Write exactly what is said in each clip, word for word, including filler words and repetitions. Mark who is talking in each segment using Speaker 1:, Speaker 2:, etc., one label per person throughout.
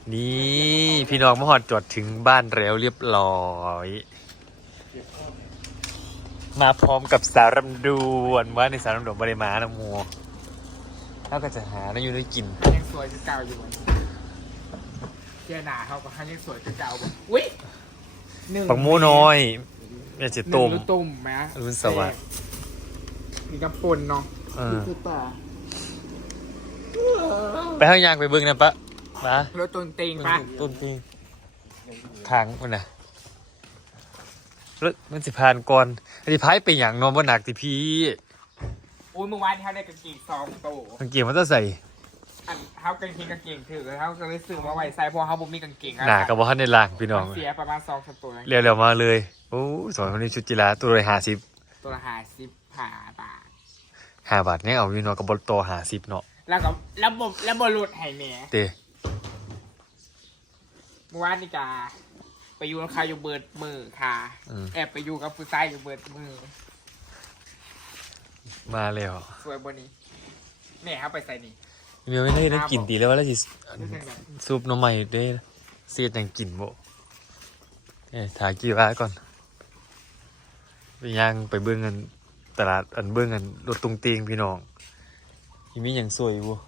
Speaker 1: นี่พี่น้องมาหอดจอดถึงบ้านแล้วเรียบร้อยมาพร้อมกับสารรำดวนว่าในสารรำดวนบริมานะมัวแล้วก็จะหาแล้วอยู่ด้วยกิน
Speaker 2: ยังสวยจะเก่าอยู่เที่ยหนาเขาก็ยังสวยจะเก่าอุ้ย
Speaker 1: ปักหมูน้อยแม่จะต้ม
Speaker 2: ต้มไหม
Speaker 1: รุ่นสวัสดิ์
Speaker 2: มีกระปนเนาะคือป่า
Speaker 1: ไปข้างยางไปเบิ้งนะปะปะ
Speaker 2: รถต้นเต็งปะ
Speaker 1: ต้นเต็งทางมันนะรถมันสิพานก่อนอธิพายไปอย่างนอนบนหนักที่พี่
Speaker 2: โอ้ยเมื่อวานเขาได้กางเกงสองโต
Speaker 1: กางเกงมันต้องใส่
Speaker 2: อันเขากางเกงกางเกงถือเขาก็เลยซื้อมาไว้ใส่เพราะเขาบุมีกางเกง
Speaker 1: หนากับว่าในล่างพี่น้อง
Speaker 2: เสียประมาณสองสตัว
Speaker 1: เรียวๆมาเลยโอ้สอนคนนี้ชุดกีฬาตัวละห้าสิบ
Speaker 2: ตัวละห้าสิบห้าบาท
Speaker 1: ห้าบาทเนี่ยเอาอยู่เนาะกับบอลโตห้าสิบเนาะ
Speaker 2: แล้วก็ระบบระบบหลุดให้เมีย
Speaker 1: เตะ
Speaker 2: เมื่อวานนี่กาไปอยู่กับเขาอยู่เบิดมือค่ะแอบไปอยู่กับผู้ชายอยู่เบิดมือ
Speaker 1: มาแล้ว
Speaker 2: สวยบนนี้เนี่ยครับไปใส่นี่
Speaker 1: เมียไม่ได้ได้กลิ่นตีแล้วว่าแล้วสิซุปน้ำใหม่ได้เสียแต่งกลิ่นโบเอ้ถ่ายกี่ว่าก่อนไปย่างไปเบื้องกันตลาดอันเบื้องกันรถตุงเตียงพี่น้องยังมีอย่างสวยบ่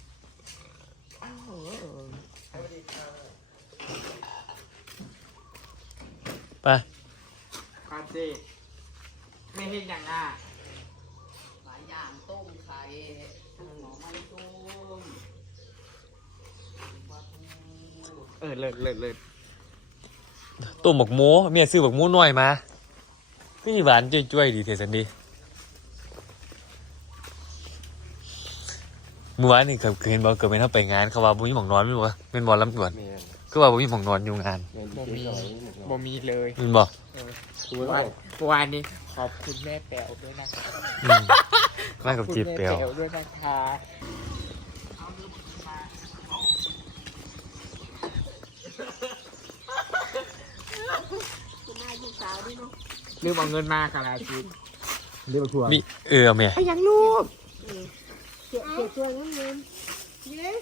Speaker 1: ไป
Speaker 2: คาเฟ่ไม่เห็นอย่างอ่ะ
Speaker 3: หลายอย่างต้มไข่หน่อไม้ต้ม
Speaker 2: เออเลิศเลิศเลิศ
Speaker 1: ต้มบักโม้เมียซื้อบักโม้น้อยมาพี่หวานจ้วยๆดีเทสันดีเมื่อวานนี่เคยเห็นบอกเกิดเป็นถ้าไปงานเขาว่าบุ้มีหมองนอนไม่รู้ว่าเป็นบอลลำด่วนก็ว่าบุ้มีหมองนอนอยู่งาน
Speaker 2: บ่มีบ่มีเลย
Speaker 1: มันบอก
Speaker 2: เมื่อวานนี้ขอบคุณแม่แป๋วด้วยนะคะ
Speaker 1: มากับจีบแป๋ว
Speaker 2: ด้วยนะคะลืมเอาเงินมาค่ะลาจิ
Speaker 1: เรียกทัวร์มีเออแม่
Speaker 2: ไอ้ยังลูก
Speaker 3: เกี่ยวเกี่ยวตัวเงินเย้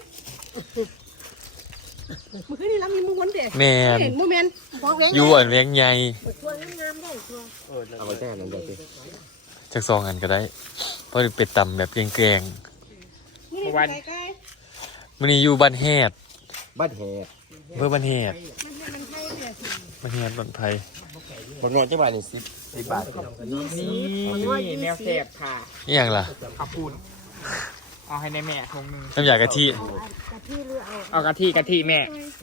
Speaker 3: มึงขึ้นนี่รับมีมึงวันเด็ก
Speaker 1: แม่
Speaker 3: มึงแมน
Speaker 1: ยูอันเลี้ยงใหญ่
Speaker 3: ตัวงามได้ตัว
Speaker 2: เอาไปแค่นั้นเดี๋ยวสิ
Speaker 1: จักซองกันก็ได้เพราะเป็ดต่ำแบบแกง
Speaker 2: ๆวัน
Speaker 1: วันนี้อยู่บ้านแฮด
Speaker 2: บ้านแฮด
Speaker 1: เพื่อบ้านแฮดบ้านแฮดบ้านไผ่
Speaker 2: บางนอนจะบาทนี่สิบสิบบาทนี่นี่แนวแสบค่ะ
Speaker 1: นี่อย่างล่ะ
Speaker 2: ข้าวปุ้นเอาให้ในแม่ทงนึง
Speaker 1: น้ำยากะทิ
Speaker 2: เอากะทิกะทิแม่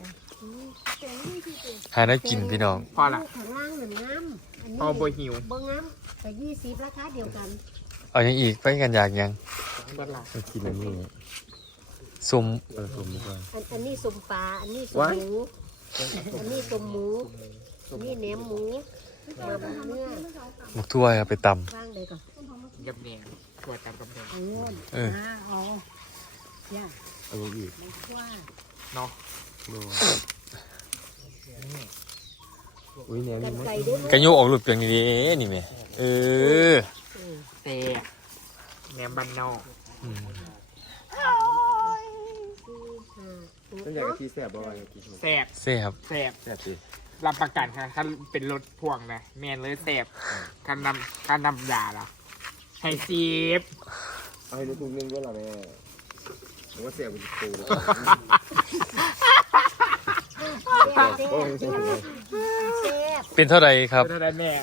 Speaker 1: หาได้กินพี่น้อง
Speaker 2: พอละพอโบหิว
Speaker 3: โบงามแต่ยี่สิบราคาเดียวกัน
Speaker 1: เอายังอีกไปกันอยากยัง
Speaker 2: กินอะไรนี่
Speaker 1: ส้ม
Speaker 3: เออส้มอันนี้ส้มปลาอันนี้ส้มหมูอันนี้ส้มหมูอันนี้เนื้อหมูมาเนื้อ
Speaker 1: หมกถ้วยเอาไปตำ
Speaker 3: ว่างเลยก่อน
Speaker 2: ยำแหนมถั่วตำกำแพง
Speaker 3: เออเอาย่า
Speaker 2: เอาอีกเนาะอุ้ยแหนม
Speaker 1: กระโยกออกหลุดเปลืองนี้นี่แม่เออ
Speaker 2: เตะแหนมบันนอกต้องอยากกินแซ่บบ่อยแซ่บ
Speaker 1: แซ่บ
Speaker 2: แซ่บแซ่บสิรับประกันค่ะถ้าเป็นรถพ่วงนะแมนเลยแซ่บคันนำคันนำยาละให้ซีฟ
Speaker 4: เอาให้นึกถึงนึงด้วยหรอแม่ผมว่าแซ่บกว่าปู
Speaker 1: เป็นเท่าไรครับ
Speaker 2: เป็นเท่าไรแม่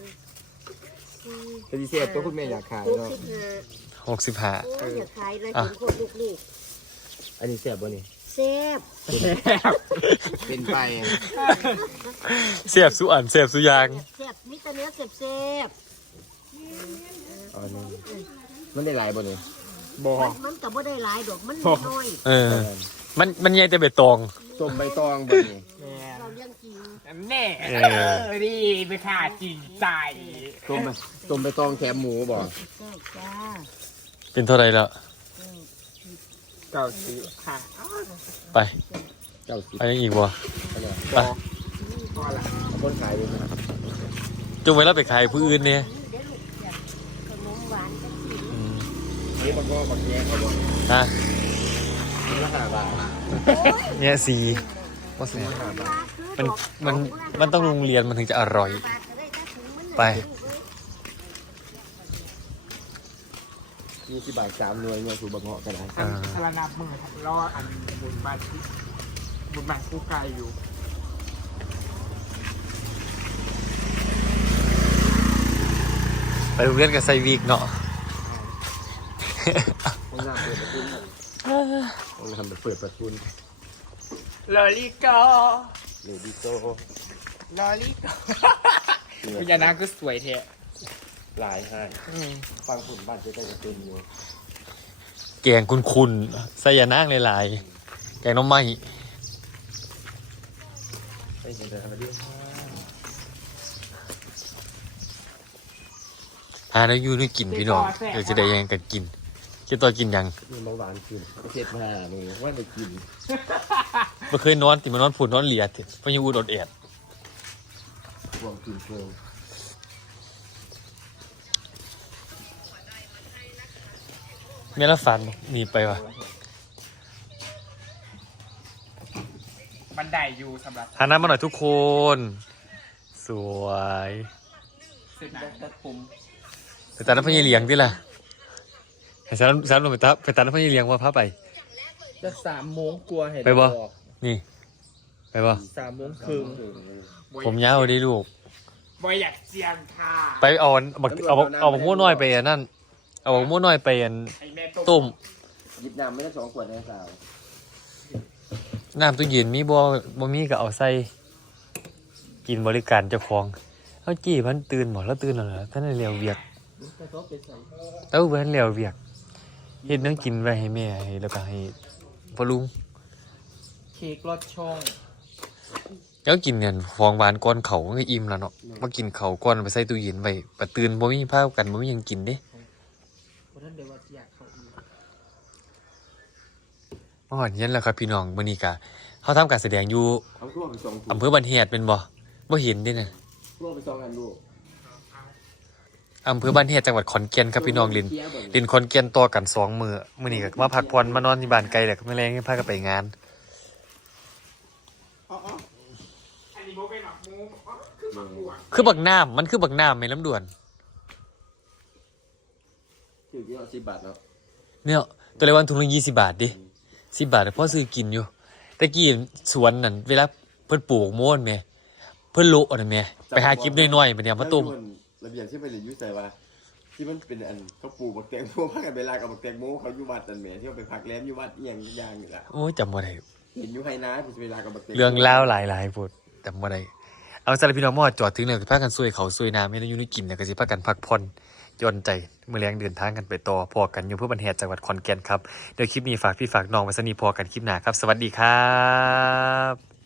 Speaker 4: แต่ดีแซ่บตัวคุณแม่อยากขายเนาะ
Speaker 1: หกสิบห้า
Speaker 3: อยากขายเลยเป็นคนลูก
Speaker 4: ๆอันนี้แซ่บบ่นี่
Speaker 3: แซ่บ
Speaker 4: เป็นไป
Speaker 1: แซ่บสุอันแซ่บสุยาง
Speaker 3: แซ่บมิตรเนื้อแซ่บแซ่บ
Speaker 4: อ๋อนี่มันได้หลายบ่นี่
Speaker 2: บ่
Speaker 3: มันกับบ่ได้หลายดอกมันน้อย
Speaker 1: เออมันมันใหญ่แต่ใบตอง
Speaker 4: ส้มใบตองบ่นี่
Speaker 3: เราเลี้ยงจริง
Speaker 2: แน่นี่ไปขาดจริงใจ
Speaker 4: ส้มส้มใบตองแถมหมูบ่
Speaker 1: เป็นเท่าไรแล้ว
Speaker 2: เก้าสิบค่ะ
Speaker 1: ไป
Speaker 4: เก้าสิบ
Speaker 1: ไปยังอีกบ่ไป
Speaker 4: คนขายอยู่
Speaker 1: จงไว้แล้วไปขายผู้อื่นเนี่ย
Speaker 4: นี่มันก็บักแยงเอาบ่
Speaker 1: ฮะ
Speaker 4: ราคาบาท
Speaker 1: เนี่ยสี่ว่าแซ่บ
Speaker 4: ห้าบาท
Speaker 1: มันมันมันต้องโรงเรียนมันถึงจะอร่อย ไป
Speaker 4: มีสิบบาทสามหน่วยหน่วยสูบบังเหาะก็ได้
Speaker 2: อันสารนับมือรออันบุญบานบุญบานคู่กายอยู่
Speaker 1: ไปโรงเรียนกับไซวีกเนาะ
Speaker 4: ห้องน้ำเปิดประตูห้องน้ำเปิดประตู
Speaker 2: ลอลิกอ
Speaker 4: เลดี้โต
Speaker 2: ลอลิกอพญานาคก็สวยแท้
Speaker 4: ลายให้ฟังผลบ้านจะได้กระตุ้นอยู่
Speaker 1: แกงคุณคุณใส่ยานางหลายๆแกงหน้ำไม้
Speaker 4: ไปเห็นแต่ทำไมดิ
Speaker 1: หาแล้วอยู่นี่กินพี่น้องเดี๋ยวจะได้ยังกันกินคิดตัวกินยัง
Speaker 4: มีเบาหวานขึ้นเช็ดหน้ามึงว่าจะกิน
Speaker 1: ไม่เคยนอนติมานอนผุดนอนเหลียดเพราะยังอูดอดแอด
Speaker 4: รวมกินเกิน
Speaker 1: เมียละฟันหนีไปวะ
Speaker 2: บันไดอยู่สำหรับ
Speaker 1: หาน้ำมาหน่อยทุกคน สวย
Speaker 2: เส้นตัดผม
Speaker 1: ไปตาน้ำพญเลี้ยงดิล่ะให้สารสารลงไปตาไปตาน้ำพญเลี้ยงว่าพาไป
Speaker 5: จะสามโมงกลัวเห็น
Speaker 1: ไปบ่ นี่ ไปบ่
Speaker 5: สามโมงครึ่ง
Speaker 1: ผมยาวดิลูก
Speaker 2: บอยอยากเจียงค่ะ
Speaker 1: ไปเอาอันบักเอาบักเอาบักม่วน้อยไปอันนั่นเอาบักม่วน้อยไปอัน
Speaker 2: ไอ้แม่
Speaker 1: ต้ม
Speaker 4: หยิบน้ำไม่ได้สองขวดนะสาว
Speaker 1: น้ำตู้เย็นมีบ่บ่มีก็เอาใส่กินบริการเจ้าของเอาจี้พันตื่นหมดแล้วตื่นแล้วเหรอท่านได้เลี้ยวเวียก
Speaker 5: แต่ก็เป็นใส่
Speaker 1: เต้าเพิ่นเลี้ยวเวียกเฮ็ดแน้กินไว้ให้แม่ให้แล้วก็ให้พ่อลุง
Speaker 5: เค้กรอดช่อง
Speaker 1: แล้วกินเนี่ยฟองหวานก้อนเขาก็อิ่มแล้วเนาะมากินเขาก้อนไปใส่ตู้เย็นไว้ปะตื่นบ่มีผ้ากันบ่มีหยังกินเด้
Speaker 5: เพราะท่านเดี๋ยวว่าอยากเข้าอีก
Speaker 1: มาหอดเย็นแล้วครับพี่น้องมื้อนี้ก็เฮาทำการแสดงอยู่
Speaker 4: เอาทั่วไปสอง
Speaker 1: อำเภอบันเฮ็ดเป็นบ่บ่เห็นเด้น่ะ
Speaker 4: ทั่วไปสองอันลูก
Speaker 1: อำเภอบ้านเฮ็ดจังหวัดขอนแก่นครับพี่น้องลินลินขอนแก่นต่อกันสองมื้อมื้อนี้ก็มาพักผ่อนมานอนที่บ้านไกลแหละก็มื้อแลงพากันไปงาน
Speaker 2: อันนี้โบเป็นหมักมูคือหมักบวก
Speaker 1: คือบักน้ำมันคือบักน้ำแม่ลำดวน
Speaker 4: ถือเยอะสิบบาทเนาะ
Speaker 1: เนี่ยตัวละวันถุงละยี่สิบบาทดิสิบบาทพ่อซื้อกินอยู่แต่กี้สวนนั่นเวลาเพิ่นปลูกโม่นแม่เพิ่นโละนั่นแม่ไปหากิบน้อยๆบัดเนี้ยมาต้ม
Speaker 4: ระเบียงที่ไปเรียนยุ่ใส่ว่าที่มันเป็นอันเขาปลูกบักแตงโมพากันไปลากับบักแตงโมเขาอยู่วัดอันแหม่ที่เขาไปพักแรมอยู่วัดเอียงอย่างนี่ล่ะ
Speaker 1: โอ้ยจำบ่ได้
Speaker 4: เห็นอยู่ไฮนาที่จะไปลากับบักแตงโม
Speaker 1: เรื่องราวหลายๆพูดจำบ่ได้เอาสารบพี่น้องมอดจอดถึงแล้วก็พากันซวยเขาซวยน้ำให้ได้อยู่ได้กินแล้วก็สิพากันพักผ่อนย่อนใจมื้อแลงเดินทางกันไปต่อพอกันอยู่เพื่อบันแฮดจังหวัดขอนแก่นครับเดี๋ยวคลิปนี้ฝากพี่ฝากน้องไว้สนีพอกันคลิปหน้าครับ สวัสดีครับ